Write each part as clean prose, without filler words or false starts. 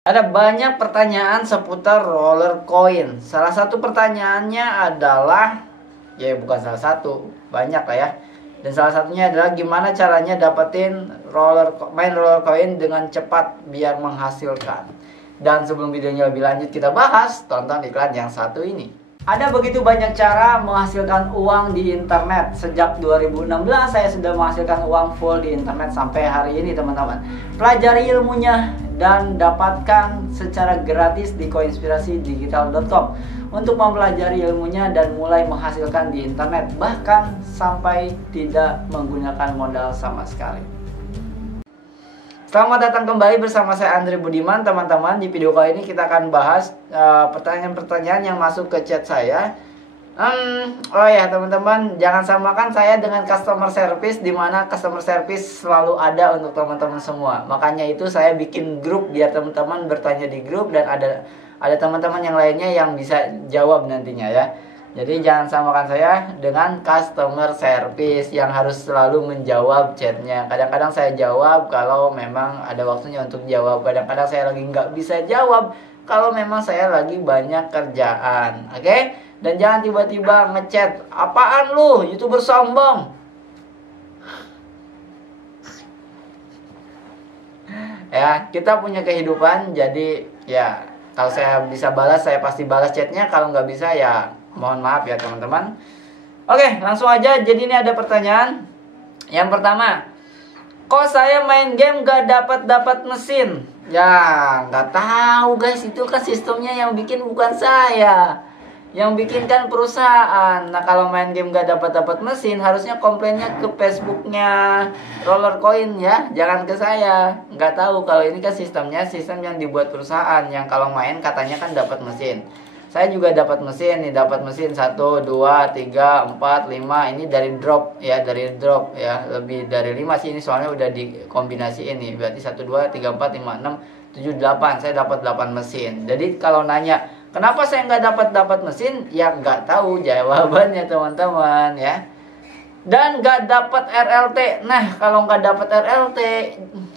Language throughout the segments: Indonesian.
Ada banyak pertanyaan seputar roller coin. Salah satu pertanyaannya adalah, ya bukan salah satu, banyak lah ya. Dan salah satunya adalah gimana caranya dapetin main roller coin dengan cepat biar menghasilkan. Dan sebelum videonya lebih lanjut kita bahas, tonton iklan yang satu ini. Ada begitu banyak cara menghasilkan uang di internet. Sejak 2016 saya sudah menghasilkan uang full di internet sampai hari ini teman-teman. Pelajari ilmunya dan dapatkan secara gratis di koinspirasidigital.com untuk mempelajari ilmunya dan mulai menghasilkan di internet, bahkan sampai tidak menggunakan modal sama sekali. Selamat datang kembali bersama saya Andre Budiman teman-teman. Di video kali ini kita akan bahas pertanyaan-pertanyaan yang masuk ke chat saya. Oh ya teman-teman, jangan samakan saya dengan customer service, di mana customer service selalu ada untuk teman-teman semua. Makanya itu saya bikin grup biar teman-teman bertanya di grup dan ada teman-teman yang lainnya yang bisa jawab nantinya ya. Jadi jangan samakan saya dengan customer service yang harus selalu menjawab chatnya. Kadang-kadang saya jawab kalau memang ada waktunya untuk jawab. Kadang-kadang saya lagi nggak bisa jawab kalau memang saya lagi banyak kerjaan. Oke? Dan jangan tiba-tiba ngechat, apaan lu, YouTuber sombong. Ya, kita punya kehidupan, jadi ya kalau saya bisa balas, saya pasti balas chatnya. Kalau nggak bisa ya mohon maaf ya teman-teman. Oke, langsung aja. Jadi ini ada pertanyaan. Yang pertama, kok saya main game gak dapat mesin? Ya nggak tahu guys, itu kan sistemnya yang bikin bukan saya, yang bikin kan perusahaan. Nah kalau main game gak dapat mesin, harusnya komplainnya ke Facebooknya Roller Coin ya, jangan ke saya. Nggak tahu kalau ini kan sistem yang dibuat perusahaan, yang kalau main katanya kan dapat mesin. Saya juga dapat mesin nih, dapat mesin 1, 2, 3, 4, 5. Ini dari drop ya, lebih dari 5 sih ini, soalnya udah dikombinasi ini. Berarti 1, 2, 3, 4, 5, 6, 7, 8. Saya dapat 8 mesin. Jadi kalau nanya kenapa saya nggak dapat mesin, ya nggak tahu jawabannya teman-teman ya. Dan nggak dapat RLT. Nah kalau nggak dapat RLT,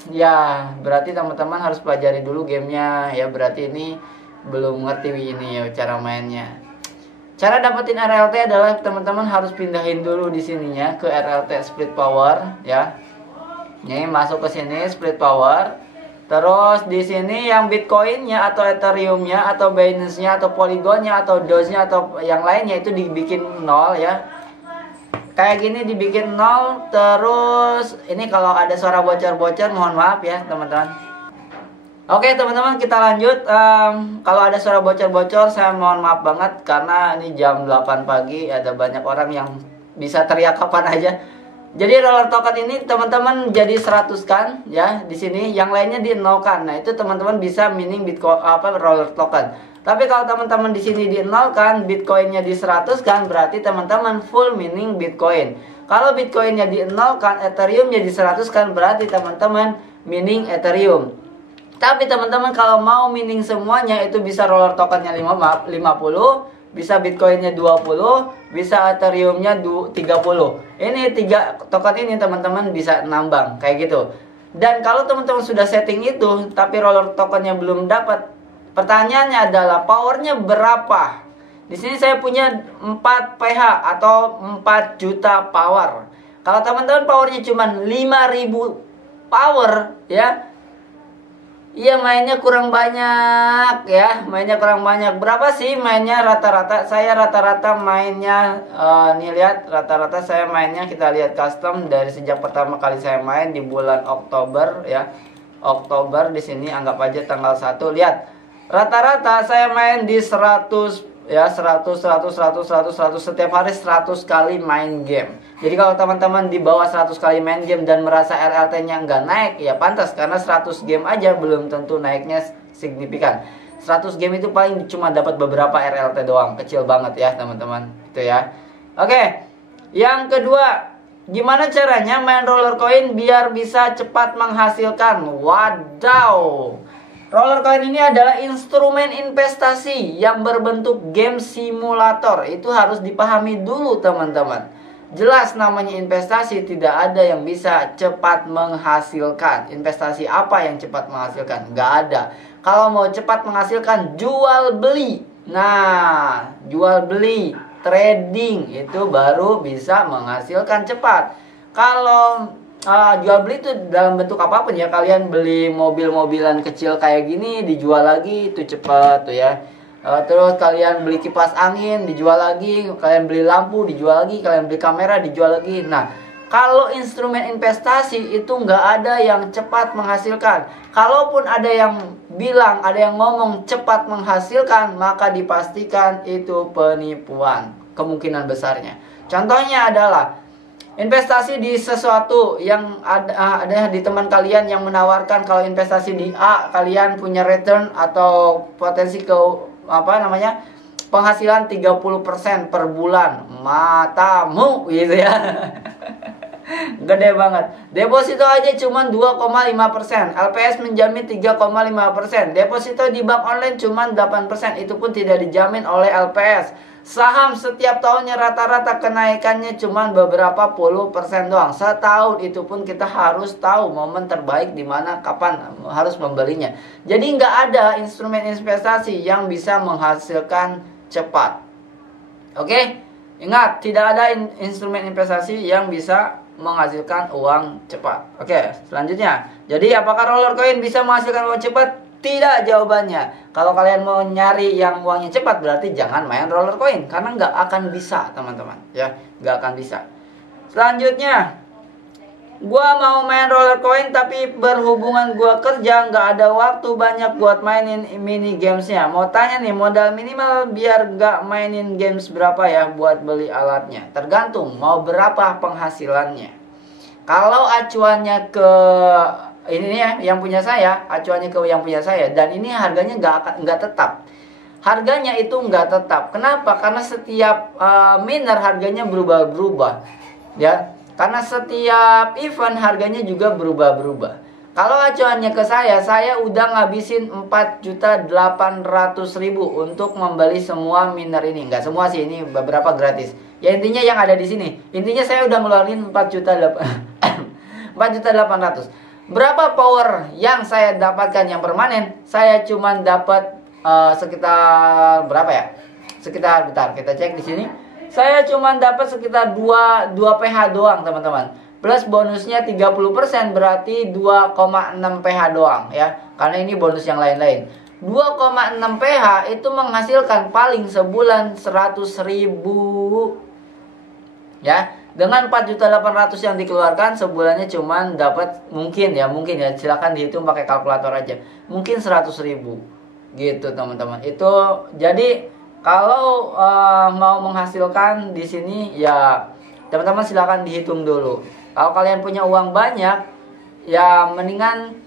ya berarti teman-teman harus pelajari dulu gamenya ya. Berarti ini belum ngerti ini ya cara mainnya. Cara dapetin RLT adalah teman-teman harus pindahin dulu di sininya ke RLT split power ya. Ini masuk ke sini split power. Terus di sini yang Bitcoinnya atau Ethereumnya atau Binance-nya atau Polygonnya atau Doge-nya atau yang lainnya itu dibikin 0 ya. Kayak gini dibikin 0. Terus ini kalau ada suara bocor-bocor mohon maaf ya teman-teman. Oke teman-teman, kita lanjut. Kalau ada suara bocor-bocor saya mohon maaf banget, karena ini jam 8 pagi, ada banyak orang yang bisa teriak kapan aja. Jadi roller token ini teman-teman jadi 100 kan ya di sini, yang lainnya di 0 kan. Nah, itu teman-teman bisa mining Bitcoin roller token. Tapi kalau teman-teman di sini di 0 kan, Bitcoinnya di 100 kan, berarti teman-teman full mining Bitcoin. Kalau Bitcoinnya di 0 kan, Ethereumnya di 100 kan, berarti teman-teman mining Ethereum. Tapi teman-teman kalau mau mining semuanya itu bisa roller tokennya 50, bisa Bitcoinnya 20, bisa Ethereumnya 30. Ini 3 token ini teman-teman bisa nambang kayak gitu. Dan kalau teman-teman sudah setting itu tapi roller tokennya belum dapat, pertanyaannya adalah powernya berapa? Di sini saya punya 4 PH atau 4 juta power. Kalau teman-teman powernya cuma 5.000 power ya, iya mainnya kurang banyak ya, mainnya kurang banyak. Berapa sih mainnya rata-rata? Saya rata-rata mainnya, nih lihat, rata-rata saya mainnya, kita lihat custom dari sejak pertama kali saya main di bulan Oktober ya. Oktober di sini anggap aja tanggal 1. Lihat, rata-rata saya main di 100 ya, 100 setiap hari 100 kali main game. Jadi kalau teman-teman di bawah 100 kali main game dan merasa RLT-nya nggak naik, ya pantas, karena 100 game aja belum tentu naiknya signifikan. 100 game itu paling cuma dapat beberapa RLT doang, kecil banget ya teman-teman. Itu ya. Oke. Yang kedua, gimana caranya main roller coin biar bisa cepat menghasilkan? Wadaw. Roller coin ini adalah instrumen investasi yang berbentuk game simulator. Itu harus dipahami dulu teman-teman. Jelas namanya investasi, tidak ada yang bisa cepat menghasilkan. Investasi apa yang cepat menghasilkan? Nggak ada. Kalau mau cepat menghasilkan, jual beli. Nah, jual beli, trading itu baru bisa menghasilkan cepat. Kalau jual beli itu dalam bentuk apapun ya, kalian beli mobil-mobilan kecil kayak gini dijual lagi, itu cepat tuh ya. Terus kalian beli kipas angin dijual lagi, kalian beli lampu dijual lagi, kalian beli kamera dijual lagi. Nah, kalau instrumen investasi itu nggak ada yang cepat menghasilkan. Kalaupun ada yang bilang, ada yang ngomong cepat menghasilkan, maka dipastikan itu penipuan, kemungkinan besarnya. Contohnya adalah investasi di sesuatu yang ada di teman kalian yang menawarkan kalau investasi di A kalian punya return atau potensi penghasilan 30% per bulan. Matamu gitu ya. Gede banget. Deposito aja cuma 2,5%. LPS menjamin 3,5%. Deposito di bank online cuma 8%. Itu pun tidak dijamin oleh LPS. Saham setiap tahunnya rata-rata kenaikannya cuma beberapa puluh persen doang. Setahun itu pun kita harus tahu momen terbaik di mana, kapan harus membelinya. Jadi nggak ada instrumen investasi yang bisa menghasilkan cepat. Oke? Ingat, tidak ada instrumen investasi yang bisa menghasilkan uang cepat. Oke, selanjutnya. Jadi apakah roller coin bisa menghasilkan uang cepat? Tidak jawabannya. Kalau kalian mau nyari yang uangnya cepat, berarti jangan main roller coin, karena nggak akan bisa teman-teman, ya nggak akan bisa. Selanjutnya, gua mau main roller coin tapi berhubungan gua kerja, nggak ada waktu banyak buat mainin mini gamesnya. Mau tanya nih, modal minimal biar nggak mainin games berapa ya buat beli alatnya? Tergantung mau berapa penghasilannya. Kalau acuannya ke ini ya, yang punya saya, acuannya ke yang punya saya, dan ini harganya nggak tetap. Harganya itu nggak tetap. Kenapa? Karena setiap miner harganya berubah-berubah, ya. Karena setiap event harganya juga berubah-berubah. Kalau acuannya ke saya udah ngabisin 4.800.000 untuk membeli semua miner ini. Nggak semua sih, ini beberapa gratis. Ya intinya yang ada di sini. Intinya saya udah ngeluarin 4.800.000. Berapa power yang saya dapatkan yang permanen? Saya cuma dapat sekitar berapa ya? Sekitar, bentar kita cek di sini. Saya cuma dapat sekitar 2 PH doang, teman-teman. Plus bonusnya 30%, berarti 2,6 PH doang ya. Karena ini bonus yang lain-lain. 2,6 PH itu menghasilkan paling sebulan 100.000. Ya. Dengan 4.800.000 yang dikeluarkan, sebulannya cuman dapat mungkin ya, silakan dihitung pakai kalkulator aja. Mungkin 100.000 gitu, teman-teman. Itu jadi kalau mau menghasilkan di sini ya teman-teman silakan dihitung dulu. Kalau kalian punya uang banyak, ya mendingan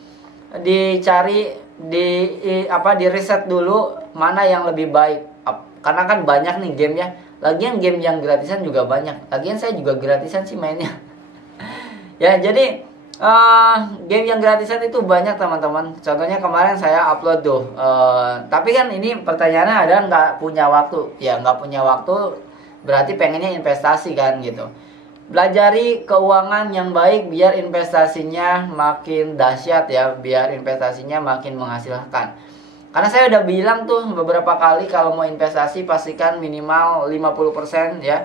dicari di riset dulu mana yang lebih baik. Karena kan banyak nih game ya. Lagian game yang gratisan juga banyak. Lagian saya juga gratisan sih mainnya. Ya jadi game yang gratisan itu banyak, teman-teman. Contohnya kemarin saya upload tuh. Tapi kan ini pertanyaannya ada nggak punya waktu. Ya nggak punya waktu berarti pengennya investasi kan gitu. Belajari keuangan yang baik biar investasinya makin dahsyat ya. Biar investasinya makin menghasilkan. Karena saya udah bilang tuh beberapa kali kalau mau investasi pastikan minimal 50% ya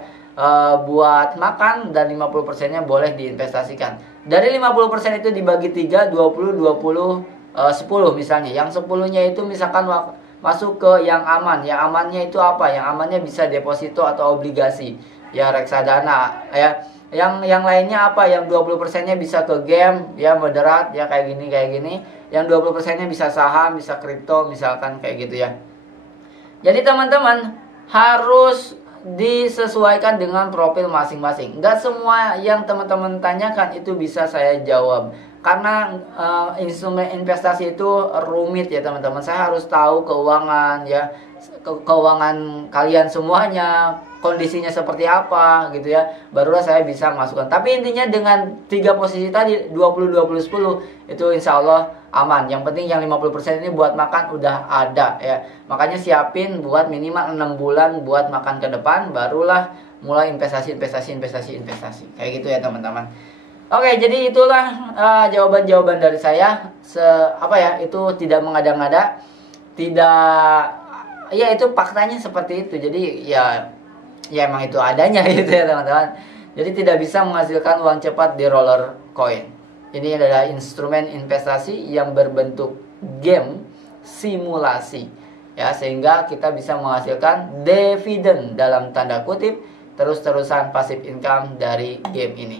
buat makan, dan 50%-nya boleh diinvestasikan. Dari 50% itu dibagi 3, 20, 20, 10 misalnya. Yang 10-nya itu misalkan masuk ke yang aman. Yang amannya itu apa? Yang amannya bisa deposito atau obligasi. Ya reksadana ya. Yang lainnya apa? Yang 20%-nya bisa ke game, ya moderat, ya kayak gini. Yang 20%-nya bisa saham, bisa kripto, misalkan kayak gitu ya. Jadi teman-teman harus disesuaikan dengan profil masing-masing. Nggak semua yang teman-teman tanyakan itu bisa saya jawab. Karena instrumen investasi itu rumit ya teman-teman. Saya harus tahu keuangan ya, keuangan kalian semuanya, kondisinya seperti apa gitu ya, barulah saya bisa masukkan. Tapi intinya dengan 3 posisi tadi 20 20 10 itu insya Allah aman. Yang penting yang 50% ini buat makan udah ada ya. Makanya siapin buat minimal 6 bulan buat makan ke depan, barulah mulai investasi. Kayak gitu ya teman-teman. Oke, jadi itulah jawaban-jawaban dari saya. Itu tidak mengada-ngada, tidak, ya itu faktanya seperti itu. Jadi ya emang itu adanya gitu ya teman-teman. Jadi tidak bisa menghasilkan uang cepat di roller coin. Ini adalah instrumen investasi yang berbentuk game simulasi ya, sehingga kita bisa menghasilkan dividen dalam tanda kutip, terus-terusan passive income dari game ini.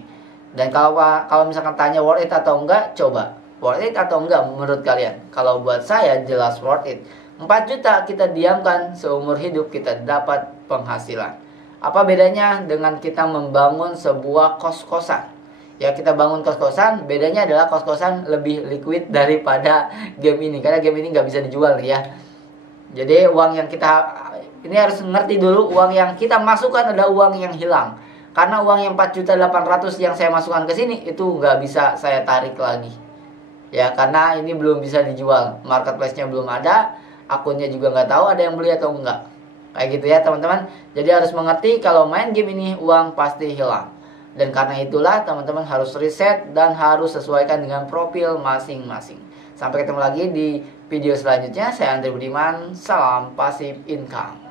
Dan kalau misalkan tanya worth it atau enggak, coba worth it atau enggak menurut kalian? Kalau buat saya jelas worth it. 4 juta kita diamkan seumur hidup, kita dapat penghasilan. Apa bedanya dengan kita membangun sebuah kos-kosan? Ya, kita bangun kos-kosan, bedanya adalah kos-kosan lebih liquid daripada game ini. Karena game ini nggak bisa dijual ya. Jadi uang yang ini harus ngerti dulu, uang yang kita masukkan adalah uang yang hilang. Karena uang yang 4.800.000 yang saya masukkan ke sini, itu nggak bisa saya tarik lagi. Ya, karena ini belum bisa dijual. Marketplace-nya belum ada, akunnya juga nggak tahu ada yang beli atau enggak. Kayak gitu ya teman-teman. Jadi harus mengerti kalau main game ini uang pasti hilang. Dan karena itulah teman-teman harus riset dan harus sesuaikan dengan profil masing-masing. Sampai ketemu lagi di video selanjutnya. Saya Andre Budiman. Salam Passive Income.